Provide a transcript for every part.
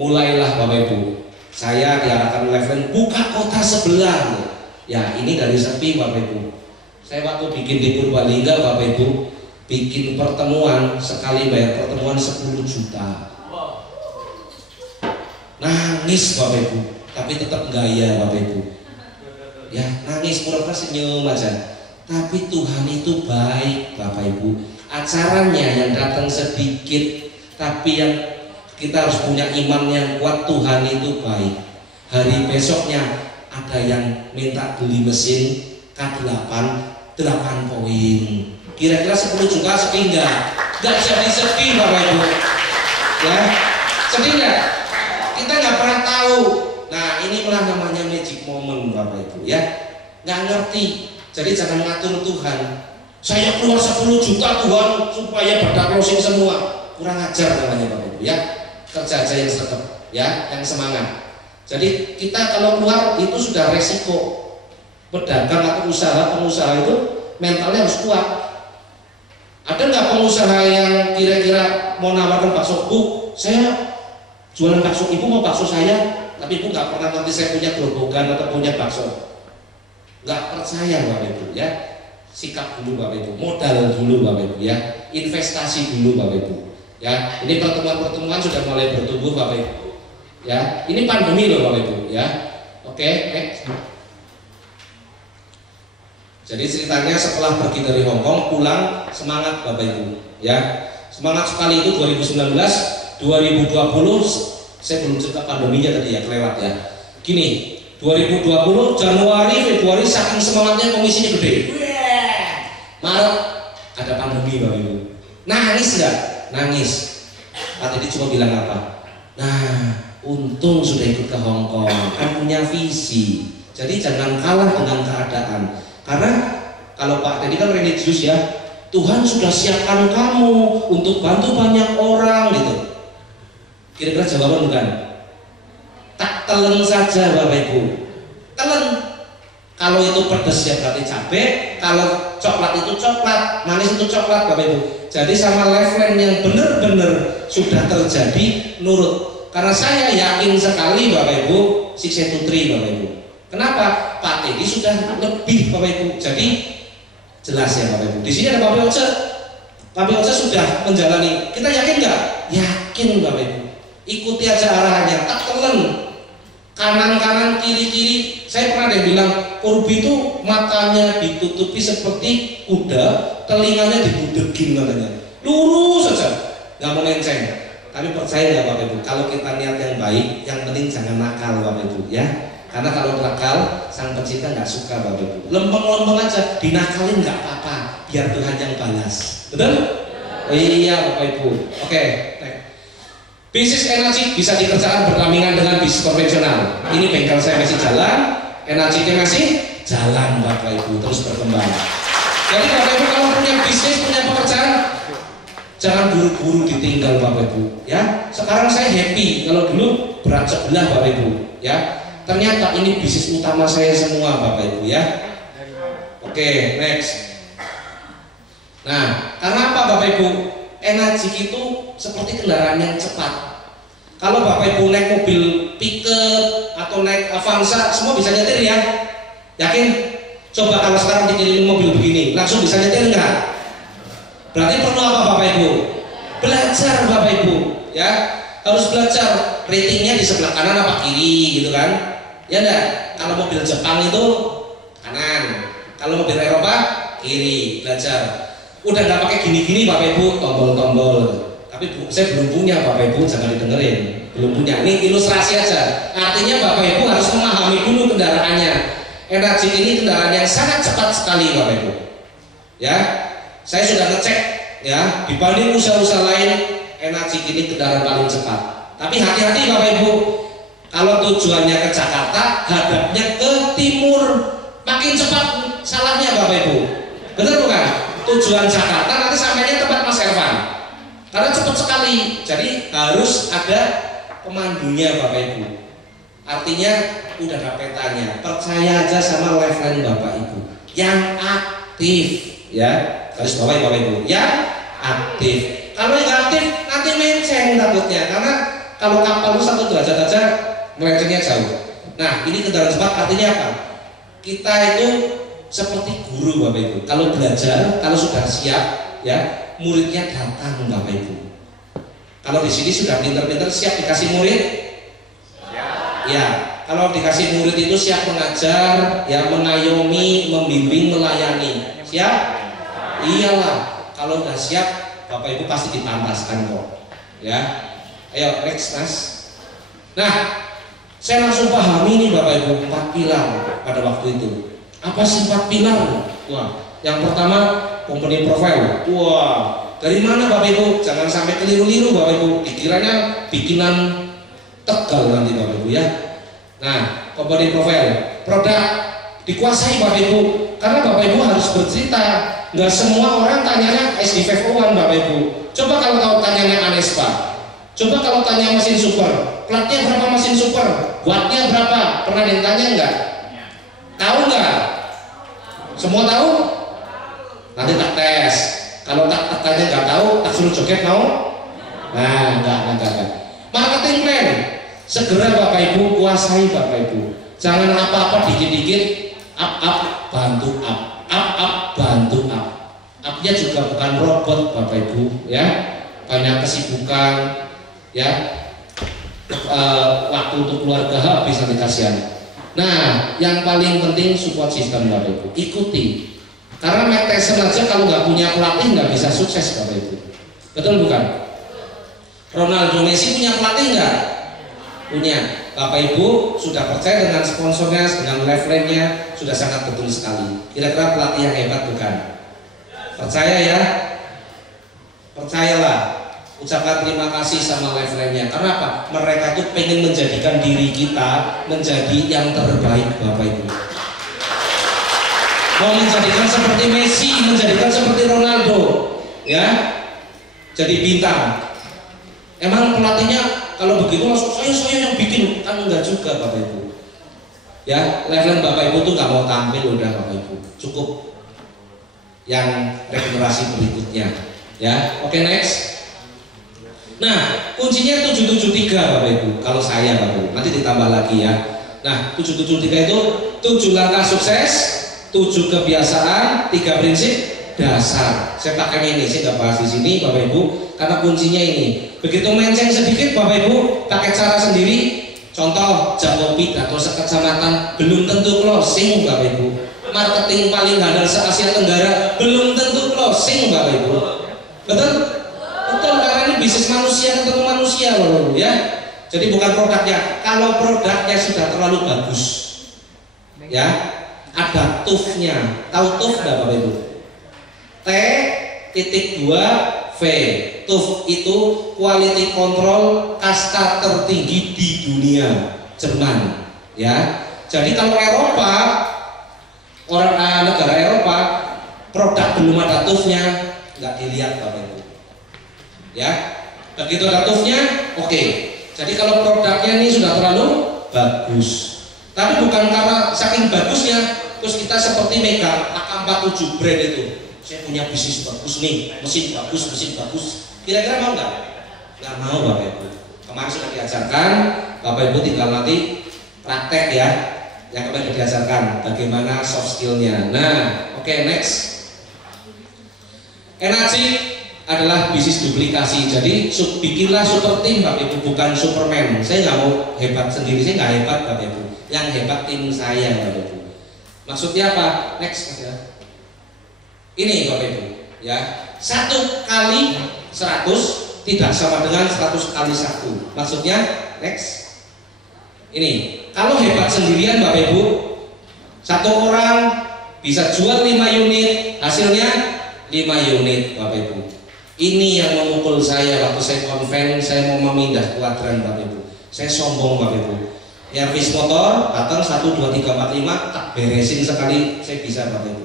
mulailah Bapak Ibu, saya diarahkan oleh friend buka kota sebelah. Ya ini dari sepi Bapak Ibu. Saya waktu bikin di Purbalingga Bapak Ibu, bikin pertemuan, sekali bayar pertemuan 10 juta. Nangis Bapak Ibu, tapi tetap gaya Bapak Ibu. Ya nangis pura-pura senyum aja. Tapi Tuhan itu baik Bapak Ibu. Acaranya yang datang sedikit, tapi yang kita harus punya iman yang kuat, Tuhan itu baik. Hari besoknya ada yang minta beli mesin K8 8 poin. Kira-kira 10 juta sepi enggak? Enggak jadi sepi Bapak Ibu. Ya, sedih enggak? Kita nggak pernah tahu. Nah ini malah namanya magic moment Bapak Ibu ya. Nggak ngerti. Jadi jangan ngatur Tuhan. Saya keluar 10 juta Tuhan supaya pada closing semua. Kurang ajar namanya Bapak Ibu ya. Kerja aja yang sergap ya, yang semangat. Jadi kita kalau keluar itu sudah resiko. Pedagang atau pengusaha itu mentalnya harus kuat. Ada nggak pengusaha yang kira-kira mau nawarkan bakso, Bu, saya jualan bakso, Ibu mau bakso saya, tapi Ibu nggak pernah nanti saya punya gerobokan atau punya bakso. Nggak percaya Bapak Ibu ya. Sikap dulu Bapak Ibu, modal dulu Bapak Ibu ya, investasi dulu Bapak Ibu ya. Ini pertemuan-pertemuan sudah mulai bertumbuh Bapak Ibu ya. Ini pandemi loh Bapak Ibu ya. Oke, next. Jadi ceritanya setelah pergi dari Hong Kong pulang semangat Bapak Ibu ya. Semangat sekali itu 2019, 2020 saya belum cerita pandeminya tadi ya, kelewat ya. Gini, 2020 Januari, Februari saking semangatnya komisinya gede. Maret ada pandemi Bapak Ibu. Nangis nggak? Nangis. Pak Teddy cuma bilang apa? Nah, untung sudah ikut ke Hong Kong, kan punya visi. Jadi jangan kalah dengan keadaan. Karena kalau Pak Teddy kan religius ya, Tuhan sudah siapkan kamu untuk bantu banyak orang gitu. Kira-kira jawaban bukan? Tak telan saja Bapak Ibu. Telan. Kalau itu pedas ya berarti cabai, kalau coklat itu coklat, manis itu coklat Bapak Ibu. Jadi sama level yang benar-benar sudah terjadi nurut. Karena saya yakin sekali Bapak Ibu 623 Bapak Ibu. Kenapa? Pak Teddy sudah lebih Bapak Ibu. Jadi jelas ya Bapak Ibu. Di sini ada Bapak Oce. Bapak Oce sudah menjalani. Kita yakin nggak? Yakin Bapak Ibu. Ikuti aja arahannya. Tak telan. Kanan-kanan, kiri-kiri. Saya pernah ada yang bilang, Kurbi itu matanya ditutupi seperti kuda, telinganya dibudegin katanya. Lurus saja, nggak mau menceng. Tapi percaya nggak Bapak Ibu, kalau kita niat yang baik, yang penting jangan nakal Bapak Ibu ya. Karena kalau nakal, sang pencipta nggak suka Bapak Ibu. Lempeng-lempeng aja, dinakalin nggak apa-apa, biar Tuhan yang balas. Betul? Oh, iya Bapak Ibu. Oke. Bisnis energi bisa dikerjakan berdampingan dengan bisnis konvensional. Ini bengkel saya masih jalan, energinya masih jalan Bapak Ibu, terus berkembang. Jadi Bapak Ibu kalau punya bisnis, punya pekerjaan, jangan buru-buru ditinggal Bapak Ibu ya. Sekarang saya happy, kalau dulu berat sebelah Bapak Ibu ya. Ternyata ini bisnis utama saya semua Bapak Ibu ya. Oke, next. Nah, karena apa Bapak Ibu? Energi itu seperti kendaraan yang cepat. Kalau Bapak Ibu naik mobil pickup atau naik Avanza, semua bisa nyetir ya. Yakin? Coba kalau sekarang dikirimin mobil begini, langsung bisa nyetir enggak? Berarti perlu apa Bapak Ibu? Belajar Bapak Ibu ya. Harus belajar. Ratingnya di sebelah kanan apa kiri gitu kan? Ya enggak? Kalau mobil Jepang itu kanan, kalau mobil Eropa kiri. Belajar. Udah nggak pakai gini-gini Bapak Ibu, tombol-tombol. Tapi saya belum punya Bapak Ibu, jangan didengerin. Belum punya. Ini ilustrasi aja. Artinya Bapak Ibu harus memahami dulu kendaraannya. Energi ini kendaraan yang sangat cepat sekali Bapak Ibu. Ya, saya sudah ngecek ya. Dibanding usaha-usaha lain, energi ini kendaraan paling cepat. Tapi hati-hati Bapak Ibu. Kalau tujuannya ke Jakarta, hadapnya ke timur, makin cepat salahnya Bapak Ibu. Benar bukan? Tujuan Jakarta nanti sampainya tempat Mas Ervan karena cepat sekali, jadi harus ada pemandunya Bapak Ibu. Artinya udah ada petanya, percaya aja sama lifeline Bapak Ibu yang aktif ya. Garis bawah Bapak Ibu yang aktif. Kalau yang aktif nanti menceng takutnya, karena Kalau kapal itu 1 derajat aja melencengnya jauh. Nah, ini kendaraan cepat artinya apa? Kita itu seperti guru Bapak Ibu. Kalau belajar, kalau sudah siap, ya muridnya datang Bapak Ibu. Kalau di sini sudah pinter-pinter siap dikasih murid, ya. Kalau dikasih murid itu siap mengajar, ya mengayomi, membimbing, melayani. Siap? Iyalah. Kalau udah siap, Bapak Ibu pasti dipantaskan kok. Ya. Ayo next Mas. Nah, saya langsung pahami nih Bapak Ibu 4 pilar pada waktu itu. Apa sih 4 pilar? Wah, yang pertama company profile. Wah, dari mana Bapak Ibu? Jangan sampai keliru-liru Bapak Ibu. Dikiranya bikinan Tegal nanti Bapak Ibu ya. Nah, company profile, produk dikuasai Bapak Ibu. Karena Bapak Ibu harus bercerita. Nggak semua orang tanyanya SD501 Bapak Ibu. Coba kalau tahu tanyanya Anespa. Coba kalau tanya mesin super, platnya berapa mesin super, wattnya berapa, pernah ditanya enggak? Tahu enggak? Semua tahu? Nanti tak tes. Kalau tak tanya enggak tahu, tak suruh joget mau? Nah, enggak. Marketing plan, segera Bapak Ibu kuasai Bapak Ibu. Jangan apa-apa dikit-dikit up bantu up, bantu up. Upnya juga bukan robot Bapak Ibu, ya. Banyak kesibukan. Ya, waktu untuk keluarga habis nanti kasihan. Nah, yang paling penting support system Bapak Ibu, ikuti. Karena Mike Tyson aja kalau nggak punya pelatih nggak bisa sukses Bapak Ibu. Betul bukan? Ronaldo Messi punya pelatih nggak? Punya. Bapak Ibu sudah percaya dengan sponsornya, dengan live line-nya, sudah sangat betul sekali. Kira-kira pelatih yang hebat bukan? Percaya ya? Percayalah. Ucapkan terima kasih sama lifeline-nya. Karena apa? Mereka tuh pengen menjadikan diri kita menjadi yang terbaik Bapak Ibu. Mau menjadikan seperti Messi, menjadikan seperti Ronaldo, ya. Jadi bintang. Emang pelatihnya kalau begitu langsung saya yang bikin, kan enggak juga Bapak Ibu. Ya, lifeline Bapak Ibu tuh nggak mau tampil udah Bapak Ibu. Cukup yang regenerasi berikutnya. Ya, oke next. Nah, kuncinya 773 Bapak Ibu. Kalau saya Bapak Ibu, nanti ditambah lagi ya. Nah, 773 itu 7 langkah sukses, 7 kebiasaan, 3 prinsip dasar. Saya pakai ini, saya nggak bahas di sini Bapak Ibu, karena kuncinya ini. Begitu menceng sedikit Bapak Ibu, pakai cara sendiri. Contoh, jam kopi atau sekecamatan belum tentu closing Bapak Ibu. Marketing paling handal se-Asia Tenggara belum tentu closing Bapak Ibu. Betul? Betul, karena ini bisnis manusia ketemu manusia loh ya. Jadi bukan produknya. Kalau produknya sudah terlalu bagus, ya ada TUV-nya. Tahu TUV nggak Bapak Ibu? T.2 V. TUV itu quality control kasta tertinggi di dunia, Jerman. Ya. Jadi kalau Eropa, negara Eropa, produk belum ada TUV-nya nggak dilihat Bapak Ibu. Ya, begitu ada TUV-nya, oke. Jadi kalau produknya ini sudah terlalu bagus, tapi bukan karena saking bagusnya terus kita seperti megang AK-47 brand itu. Saya punya bisnis bagus nih, mesin bagus. Kira-kira mau nggak? Nggak mau Bapak Ibu. Kemarin sudah diajarkan, Bapak Ibu tinggal nanti praktek ya. Yang kemarin diajarkan bagaimana soft skill-nya. Nah, oke next. Energi adalah bisnis duplikasi. Jadi bikinlah super tim Bapak Ibu, bukan Superman. Saya nggak mau hebat sendiri, saya nggak hebat Bapak Ibu. Yang hebat tim saya Bapak Ibu. Maksudnya apa? Next Mas ya. Ini Bapak Ibu, ya. 1 kali 100 tidak sama dengan 100 kali 1. Maksudnya next. Ini kalau hebat sendirian Bapak Ibu, 1 orang bisa jual 5 unit, hasilnya 5 unit Bapak Ibu. Ini yang memukul saya waktu saya konven, saya mau memindah kuadran Bapak Ibu. Saya sombong Bapak Ibu. Servis motor datang 1, 2, 3, 4, 5 tak beresin sekali saya bisa Bapak Ibu.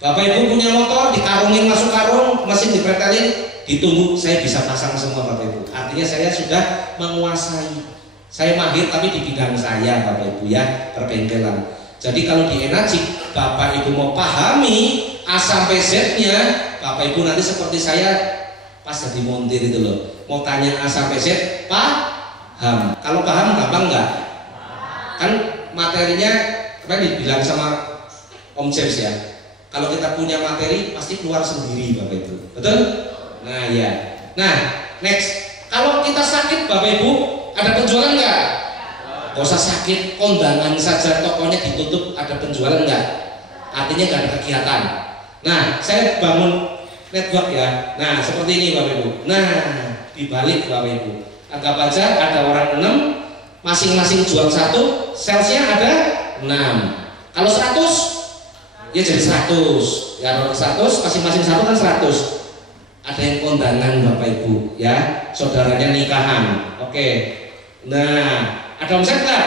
Bapak Ibu punya motor dikarungin masuk karung, mesin dipretelin, ditunggu saya bisa pasang semua Bapak Ibu. Artinya saya sudah menguasai. Saya mahir tapi di bidang saya Bapak Ibu ya, perbengkelan. Jadi kalau di Enacik Bapak Ibu mau pahami A sampai Z-nya, Bapak Ibu nanti seperti saya pas jadi montir itu loh. Mau tanya A sampai Z, HAM. Kalau paham gampang nggak? Kan materinya kemarin dibilang sama Om James ya. Kalau kita punya materi pasti keluar sendiri Bapak Ibu. Betul? Nah ya. Nah next. Kalau kita sakit Bapak Ibu ada penjualan nggak? Gak usah sakit, kondangan saja tokonya ditutup, ada penjualan nggak? Artinya nggak ada kegiatan. Nah saya bangun network ya. Nah seperti ini Bapak Ibu. Nah dibalik Bapak Ibu. Anggap aja ada orang 6, masing-masing jual 1, salesnya ada 6. Kalau 100, ya jadi 100. Ya kalau 100, masing-masing 1 kan 100. Ada yang kondangan Bapak Ibu, ya, saudaranya nikahan. Oke. Nah, ada omset nggak?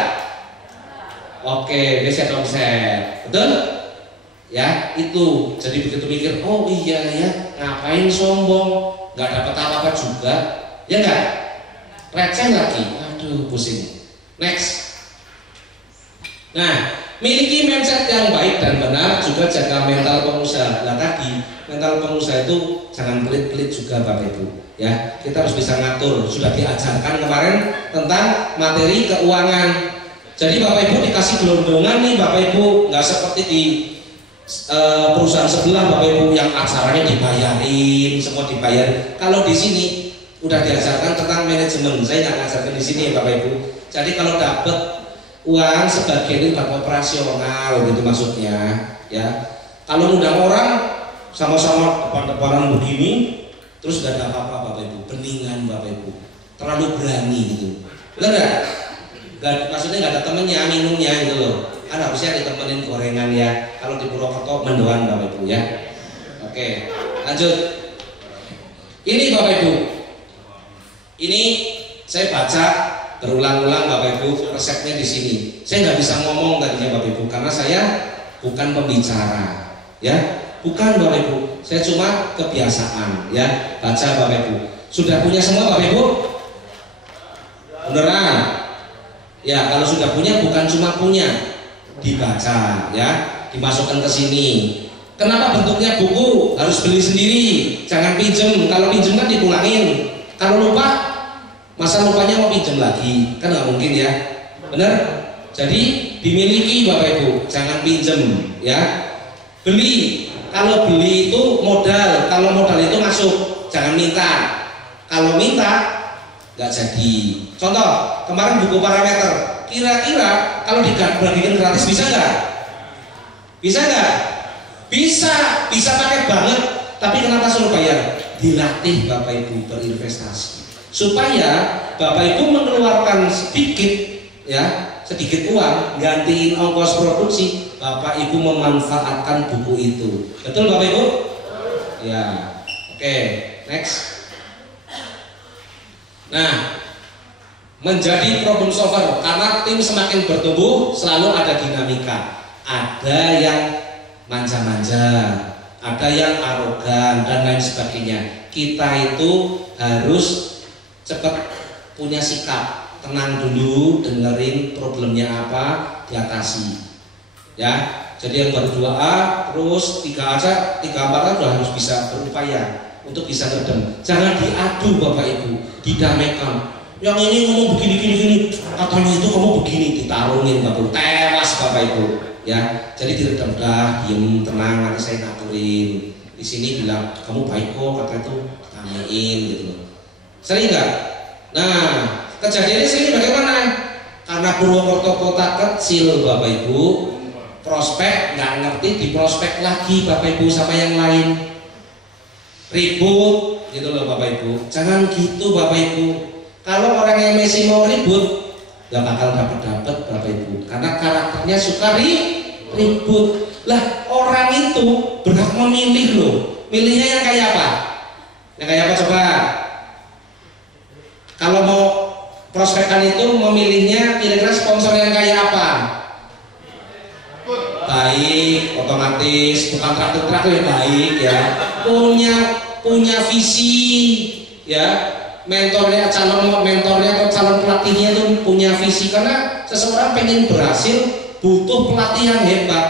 Oke, biasa ada omset. Betul? Ya, itu. Jadi begitu mikir, oh iya ya, ngapain sombong? Nggak dapat apa-apa juga, ya nggak? Receh lagi, aduh pusing. Next. Nah, miliki mindset yang baik dan benar, juga jaga mental pengusaha. Nah tadi mental pengusaha itu jangan pelit-pelit juga Bapak Ibu. Ya, kita harus bisa ngatur. Sudah diajarkan kemarin tentang materi keuangan. Jadi Bapak Ibu dikasih gelondongan nih Bapak Ibu, nggak seperti di perusahaan sebelah Bapak Ibu yang acaranya dibayarin, semua dibayar. Kalau di sini udah diajarkan tentang manajemen. Saya nggak ngajarkan di sini ya Bapak Ibu. Jadi kalau dapat uang sebagian itu buat operasional gitu maksudnya, ya. Kalau undang orang sama-sama depan-depanan begini, terus gak ada apa-apa Bapak Ibu, beningan Bapak Ibu, terlalu berani gitu, benar nggak? Maksudnya nggak ada temennya minumnya gitu loh. Kan harusnya ditemenin gorengan ya. Kalau di Purwokerto mendoan Bapak Ibu ya. Oke, lanjut. Ini Bapak Ibu. Ini saya baca berulang-ulang Bapak Ibu, resepnya di sini. Saya nggak bisa ngomong tadinya Bapak Ibu karena saya bukan pembicara, ya, bukan Bapak Ibu. Saya cuma kebiasaan, ya, baca Bapak Ibu. Sudah punya semua Bapak Ibu? Beneran? Ya, kalau sudah punya bukan cuma punya, dibaca, ya, dimasukkan ke sini. Kenapa bentuknya buku? Harus beli sendiri, jangan pinjem. Kalau pinjem kan dipulangin. Kalau lupa, masa lupanya mau pinjam lagi, kan nggak mungkin ya, benar? Jadi dimiliki Bapak Ibu, jangan pinjam, ya. Beli, kalau beli itu modal, kalau modal itu masuk, jangan minta. Kalau minta nggak jadi. Contoh kemarin buku parameter, kira-kira kalau dibagikan gratis bisa nggak? Bisa nggak? Bisa pakai banget. Tapi kenapa suruh bayar? Dilatih Bapak Ibu berinvestasi. Supaya Bapak Ibu mengeluarkan sedikit, ya, sedikit uang gantiin ongkos produksi, Bapak Ibu memanfaatkan buku itu. Betul Bapak Ibu? Ya. Oke, next. Nah, menjadi problem solver karena tim semakin bertumbuh selalu ada dinamika. Ada yang manja-manja, ada yang arogan dan lain sebagainya. Kita itu harus cepat punya sikap, tenang dulu, dengerin problemnya apa, diatasi, ya. Jadi yang baru 2A, terus 3 aja, 3, 4 udah harus bisa berupaya untuk bisa ngedem. Jangan diadu Bapak Ibu, didamaikan. Yang ini ngomong begini, katanya itu kamu begini, ditarungin Bapak Ibu, tewas Bapak Ibu, ya. Jadi diredam, dah, diem, tenang, nanti saya ngaturin. Di sini bilang kamu baik kok, kata itu tanyain gitu loh. Sering nggak? Nah, kejadiannya sering bagaimana? Karena Purwokerto kota kecil Bapak Ibu, prospek nggak ngerti, di prospek lagi Bapak Ibu sama yang lain, ribut gitu loh Bapak Ibu. Jangan gitu Bapak Ibu. Kalau orang yang masih mau ribut, nggak bakal dapat Bapak Ibu, karena karakternya suka ribut. Lah orang itu berhak memilih loh. Milihnya yang kayak apa? Yang kayak apa coba? Kalau mau prospekan itu memilihnya kira-kira sponsor yang kayak apa? Baik, otomatis, bukan traktor yang baik ya. Punya visi ya. Mentornya, calon mentornya atau calon pelatihnya itu punya visi, karena seseorang pengen berhasil butuh pelatih yang hebat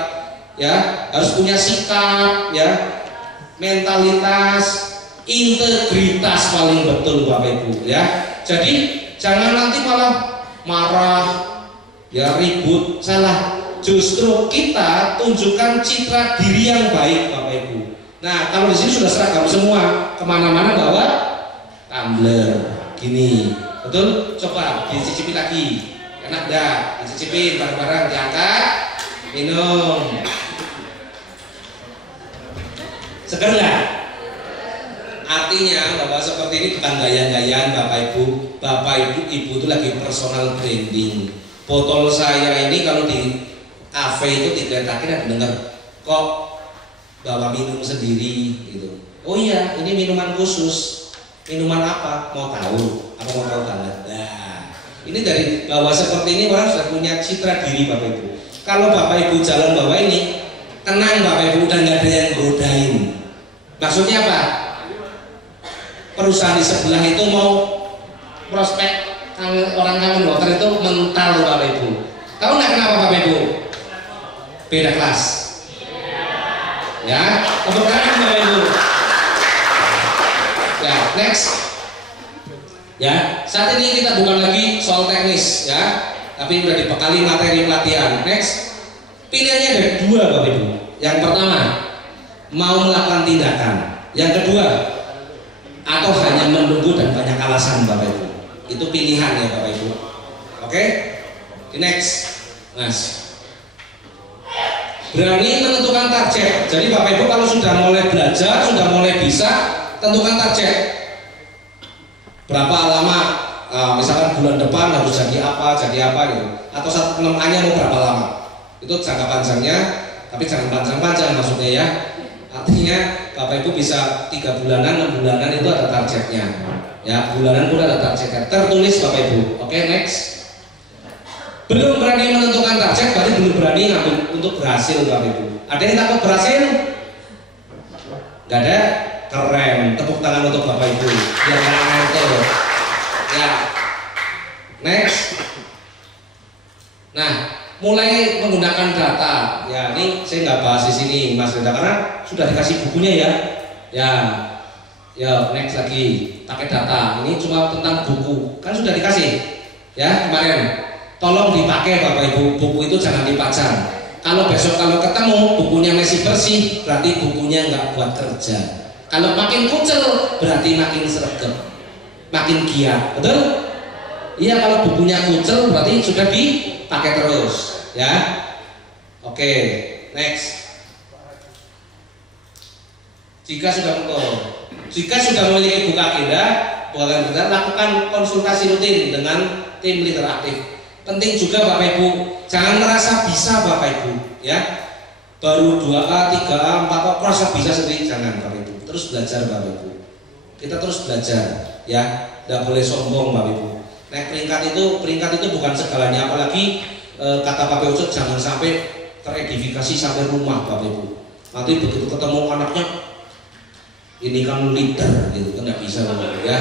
ya, harus punya sikap ya, mentalitas, integritas paling betul Bapak Ibu ya. Jadi Jangan nanti malah marah, ya ribut, salah. Justru kita tunjukkan citra diri yang baik, Bapak Ibu. Nah, kalau di sini sudah seragam semua, kemana-mana bawa tumbler, gini, betul? Coba dicicipi lagi, enak dah, dicicipin bareng-bareng, diangkat, minum. Seger nggak? Artinya bahwa seperti ini bukan gaya-gayaan Bapak Ibu. Bapak Ibu itu lagi personal branding. Botol saya ini kalau di kafe itu tidak ada dengar kok bawa minum sendiri gitu. Oh iya, ini minuman khusus. Minuman apa? Mau tahu? Apa mau tahu banget? Nah, ini dari bawah seperti ini orang sudah punya citra diri Bapak Ibu. Kalau Bapak Ibu jalan bawah ini, tenang Bapak Ibu, udah nggak ada yang godain. Maksudnya apa? Perusahaan di sebelah itu mau prospek orang kangen dokter itu mental Bapak Ibu. Tahu nggak kenapa Bapak Ibu? Beda kelas. Ya, tepuk tangan Bapak Ibu. Ya, next. Ya, saat ini kita bukan lagi soal teknis ya, tapi sudah dibekali materi pelatihan. Next. Pilihannya ada dua Bapak Ibu. Yang pertama, mau melakukan tindakan. Yang kedua, atau hanya menunggu dan banyak alasan Bapak Ibu. Itu pilihan ya Bapak Ibu. Oke? Next. Mas. Berani menentukan target. Jadi Bapak Ibu kalau sudah mulai belajar, sudah mulai bisa, tentukan target. Berapa lama? Misalkan bulan depan harus jadi apa gitu. Atau 1/6-nya mau berapa lama? Itu jangka panjangnya, tapi jangan panjang-panjang maksudnya ya. Artinya Bapak Ibu bisa 3 bulanan, 6 bulanan itu ada targetnya. Ya, bulanan pun ada targetnya. Tertulis Bapak Ibu. Oke, next. Belum berani menentukan target, berarti belum berani ngambil untuk berhasil Bapak Ibu. Ada yang takut berhasil? Gak ada? Keren. Tepuk tangan untuk Bapak Ibu. Biar kalian itu. Ya. Next. Nah, mulai menggunakan data. Ya, ini saya nggak bahas di sini Mas Reda karena sudah dikasih bukunya ya. Ya, next lagi pakai data. Ini cuma tentang buku. Kan sudah dikasih. Ya, kemarin. Tolong dipakai Bapak Ibu. Buku itu jangan dipajang. Kalau besok kalau ketemu bukunya masih bersih, berarti bukunya nggak buat kerja. Kalau makin kucel, berarti makin sregep, makin giat. Betul? Iya, kalau bukunya kucel berarti sudah dipakai terus, ya. Oke, next. Jika sudah memiliki buku agenda, lakukan konsultasi rutin dengan tim leader aktif. Penting juga Bapak Ibu, jangan merasa bisa Bapak Ibu, ya. Baru 2A, 3A, 4A, merasa bisa sendiri, jangan Bapak Ibu. Terus belajar Bapak Ibu. Kita terus belajar, ya. Tidak boleh sombong Bapak Ibu. Naik peringkat itu bukan segalanya, apalagi kata Pak Ucok jangan sampai teredifikasi sampai rumah Bapak Ibu. Nanti begitu ketemu anaknya, ini kan leader gitu kan, nggak bisa Bapak Ibu ya.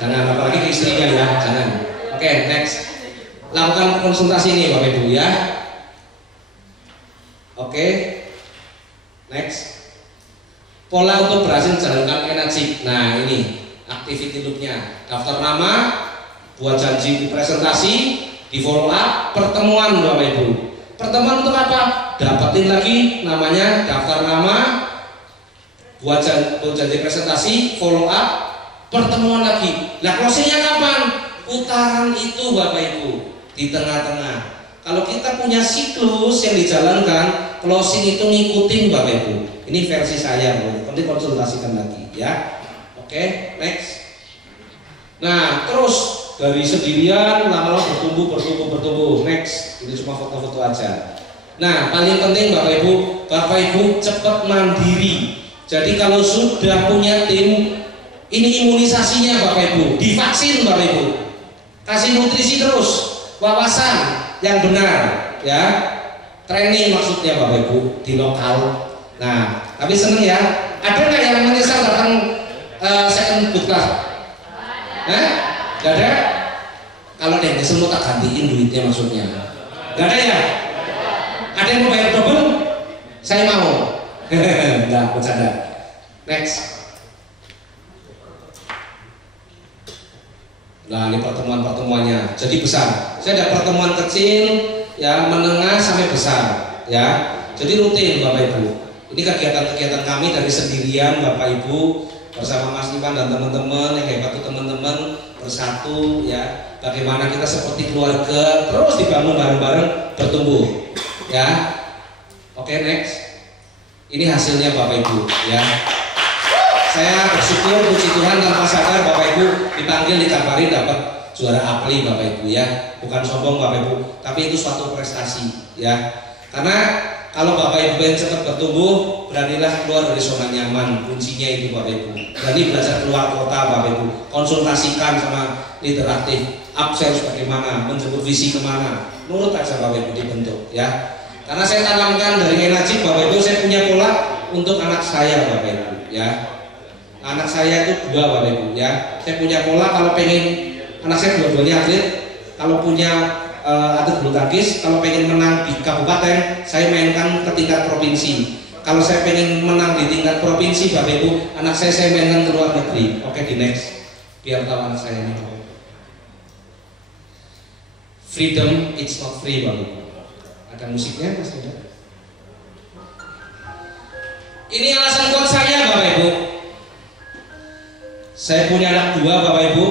Jangan, apalagi ke istrinya ya, jangan. Oke, next. Lakukan konsultasi ini Bapak Ibu ya. Oke, next. Pola untuk berhasil menjalankan energi. Nah ini activity loop-nya. Daftar nama, buat janji presentasi, di follow up, pertemuan Bapak Ibu. Pertemuan untuk apa? Dapetin lagi namanya, daftar nama, buat janji presentasi, follow up, pertemuan lagi. Nah closingnya kapan? Putaran itu Bapak Ibu, di tengah-tengah. Kalau kita punya siklus yang dijalankan, closing itu ngikutin Bapak Ibu. Ini versi saya, nanti konsultasikan lagi ya. Oke, next. Nah, terus dari sendirian lama-lama bertumbuh. Next, ini cuma foto-foto aja. Nah, paling penting Bapak Ibu cepat mandiri. Jadi kalau sudah punya tim, ini imunisasinya Bapak Ibu, divaksin Bapak Ibu. Kasih nutrisi terus, wawasan yang benar, ya. Training maksudnya Bapak Ibu di lokal. Nah, tapi seneng ya. Ada nggak yang menyesal datang second boot class? Gak ada. Kalau dia nyesel mau tak gantiin duitnya maksudnya. Gak ada ya? Ada yang mau bayar double? Saya mau. Enggak, bercanda. Next. Nah ini pertemuan-pertemuannya jadi besar. Saya ada pertemuan kecil, ya menengah sampai besar, ya. Jadi rutin Bapak Ibu. Ini kegiatan-kegiatan kami dari sendirian Bapak Ibu bersama Mas Iwan dan teman-teman yang hebat itu teman-teman bersatu, ya. Bagaimana kita seperti keluarga terus dibangun bareng-bareng bertumbuh, ya. Oke, next. Ini hasilnya Bapak Ibu, ya. Saya bersyukur puji Tuhan tanpa sadar Bapak Ibu dipanggil dikabari dapat juara APLI Bapak Ibu, ya. Bukan sombong Bapak Ibu, tapi itu suatu prestasi, ya. Karena kalau Bapak Ibu yang cepat bertumbuh, beranilah keluar dari zona nyaman. Kuncinya itu Bapak Ibu. Berani belajar keluar kota Bapak Ibu. Konsultasikan sama leader aktif. Absen bagaimana, menjemput visi kemana. Nurut aja Bapak Ibu dibentuk, ya. Karena saya tanamkan dari energi Bapak Ibu, saya punya pola untuk anak saya Bapak Ibu, ya. Anak saya itu 2 Bapak Ibu, ya. Saya punya pola kalau pengen anak saya dua-duanya atlet, kalau punya atlet bulu tangkis, kalau pengen menang di kabupaten, saya mainkan ke tingkat provinsi. Kalau saya pengen menang di tingkat provinsi Bapak Ibu, anak saya mainkan ke luar negeri. Oke, di next, biar tahu anak saya ini. Freedom it's not free Bapak Ibu. Ada musiknya Mas Yuda. Ini alasan kuat saya Bapak Ibu. Saya punya anak 2 Bapak Ibu,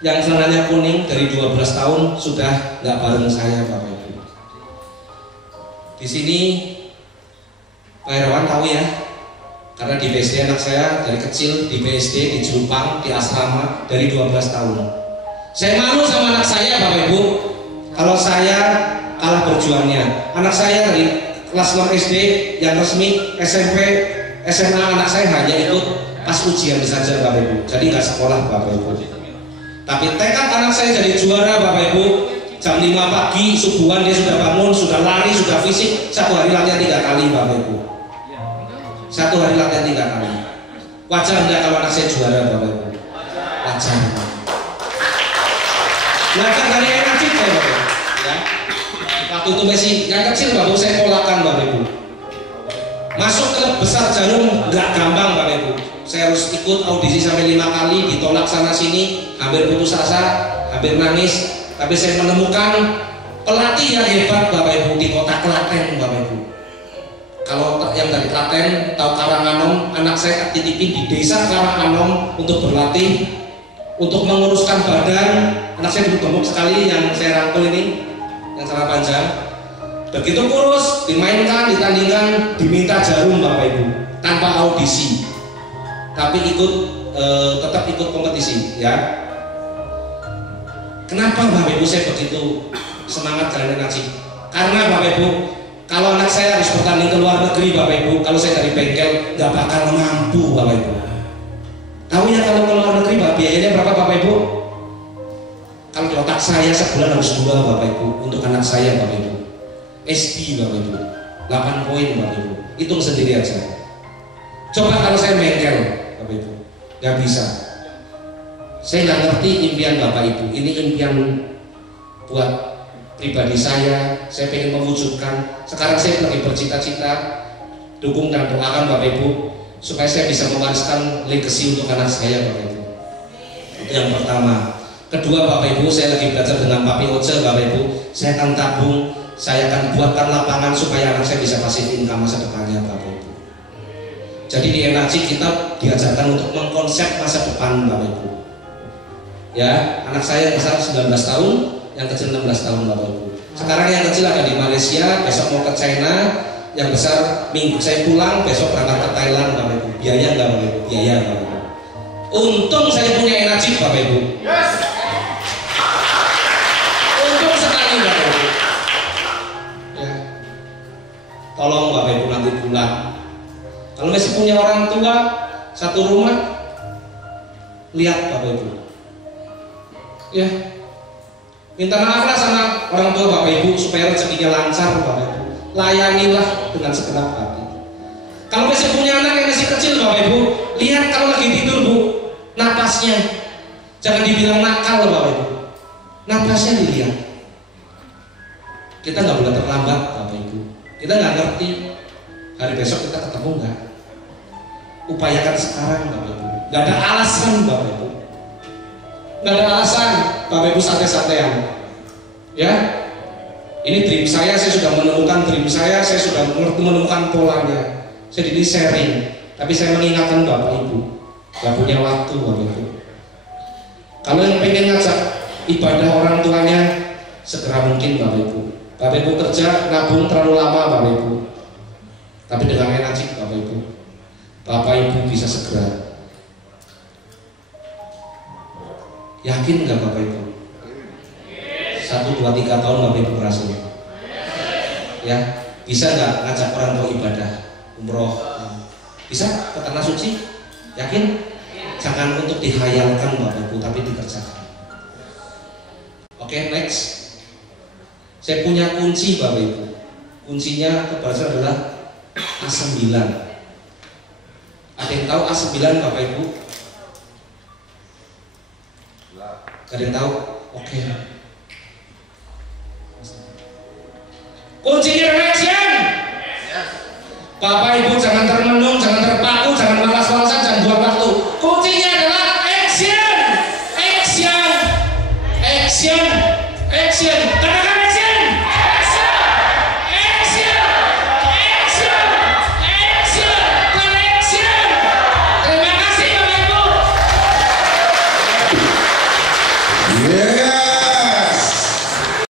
yang celananya kuning dari 12 tahun sudah nggak bareng saya Bapak Ibu. Di sini Pak Herawan tahu ya, karena di BSD anak saya dari kecil di BSD, di Jelupang, di asrama dari 12 tahun. Saya malu sama anak saya Bapak Ibu, kalau saya kalah berjuangnya. Anak saya dari kelas 6 SD yang resmi, SMP, SMA anak saya hanya ikut pas ujian saja Bapak Ibu, jadi nggak sekolah Bapak Ibu. Tapi tekad anak saya jadi juara Bapak Ibu. Jam 5 pagi subuhan dia sudah bangun, sudah lari, sudah fisik. 1 hari latihan 3 kali Bapak Ibu. 1 hari latihan 3 kali. Wajar enggak kalau anak saya juara Bapak Ibu? Wajar. Belajar dari energi Bapak Ibu, ya. Waktu itu masih yang kecil Bapak Ibu saya polakan Bapak Ibu. Masuk klub besar Jarum nggak gampang Bapak Ibu. Saya harus ikut audisi sampai 5 kali, ditolak sana sini, hampir putus asa, hampir nangis. Tapi saya menemukan pelatih yang hebat Bapak Ibu di kota Klaten Bapak Ibu. Kalau yang dari Klaten tahu Karanganom, anak saya aktifin di desa Karanganom untuk berlatih, untuk menguruskan badan. Anak saya dulu gemuk sekali yang saya rangkul ini, yang celana panjang. Begitu kurus, dimainkan, ditandingkan, diminta Jarum Bapak Ibu, tanpa audisi. Tapi tetap ikut kompetisi, ya. Kenapa Bapak Ibu saya begitu semangat jalan energi? Karena Bapak Ibu, kalau anak saya harus bertanding ke luar negeri Bapak Ibu, kalau saya dari bengkel nggak bakal mampu Bapak Ibu. Tahu ya kalau ke luar negeri biayanya berapa Bapak Ibu? Kalau di otak saya sebulan harus 2 Bapak Ibu untuk anak saya Bapak Ibu. SD Bapak Ibu, 8 poin Bapak Ibu. Hitung sendiri aja. Coba kalau saya bengkel Bapak Ibu, nggak bisa. Saya nggak ngerti impian Bapak Ibu. Ini impian buat pribadi saya pengen mewujudkan. Sekarang saya lagi bercita-cita, dukung dan doakan Bapak Ibu supaya saya bisa mewariskan legacy untuk anak saya Bapak Ibu. Itu yang pertama. Kedua Bapak Ibu, saya lagi belajar dengan Papi Oce Bapak Ibu. Saya akan tabung, saya akan buatkan lapangan supaya anak saya bisa passive income masa depannya Bapak Ibu. Jadi di energi kita diajarkan untuk mengkonsep masa depan Bapak Ibu. Ya, anak saya yang besar 19 tahun, yang kecil 16 tahun Bapak Ibu. Sekarang yang kecil ada di Malaysia, besok mau ke China, yang besar minggu saya pulang, besok berangkat ke Thailand Bapak Ibu. Biaya nggak Bapak Ibu? Biaya Bapak Ibu. Untung saya punya energi Bapak Ibu. Yes. Untung sekali Bapak Ibu. Ya. Tolong Bapak Ibu nanti pulang. Kalau masih punya orang tua satu rumah, lihat Bapak Ibu. Ya, minta maaflah sama orang tua Bapak Ibu supaya rezekinya lancar Bapak Ibu. Layanilah dengan segenap hati. Kalau masih punya anak yang masih kecil Bapak Ibu, lihat kalau lagi tidur Bu, napasnya. Jangan dibilang nakal Bapak Ibu. Napasnya dilihat. Kita nggak boleh terlambat Bapak Ibu. Kita nggak ngerti hari besok kita ketemu nggak. Upayakan sekarang Bapak Ibu. Nggak ada alasan Bapak Ibu. Nggak ada alasan Bapak Ibu santai-santaian. Ya, ini dream saya sudah menemukan dream saya sudah menemukan polanya. Saya ini sharing, tapi saya mengingatkan Bapak Ibu, nggak punya waktu Bapak Ibu. Kalau yang pengen ngajak ibadah orang tuanya, segera mungkin Bapak Ibu. Bapak Ibu kerja nabung terlalu lama Bapak Ibu, tapi dengan energi Bapak Ibu, Bapak Ibu bisa segera. Yakin nggak Bapak Ibu? 1, 2, 3 tahun Bapak Ibu berhasil. Ya, bisa nggak ngajak orang tua ibadah, umroh? Bisa ke tanah suci? Yakin? Jangan untuk dihayalkan Bapak Ibu, tapi dikerjakan. Oke, next. Saya punya kunci Bapak Ibu. Kuncinya kebaca adalah A9. Ada yang tahu A9 Bapak Ibu? Ada yang tahu? Oke. Kuncinya action. Bapak Ibu jangan termenung, jangan terpaku, jangan malas-malasan, jangan buang waktu. Kuncinya adalah action, action, action, action. Karena